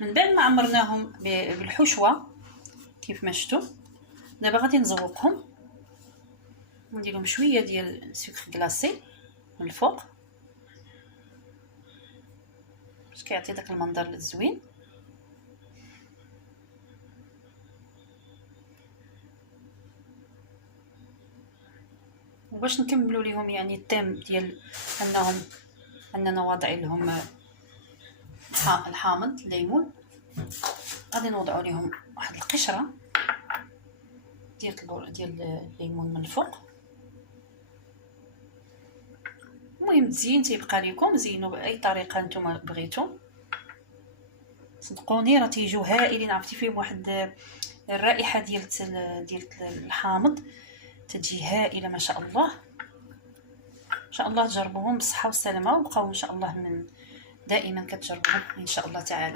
من بعد ما عمرناهم بالحشوه كيف ما شفتوا. دابا غادي نزوقهم وندير لهم شويه ديال سكر كلاصي من الفوق باش كيعطي داك المنظر الزوين. وباش نكملوا ليهم يعني التيم ديال اننا واضعين لهم الحامض الليمون، غادي نوضعوا لهم واحد القشره ديال الليمون من الفوق. المهم تزيين تيبقى لكم، زينوا باي طريقه نتوما بغيتو، صدقوني راه تيجيو هائلين. عرفتي فيهم واحد الرائحه ديال الحامض تجي هائله ما شاء الله. ان شاء الله تجربوهم بالصحه والسلامه، وبقاو ان شاء الله من دائما كتجربوهم ان شاء الله تعالى.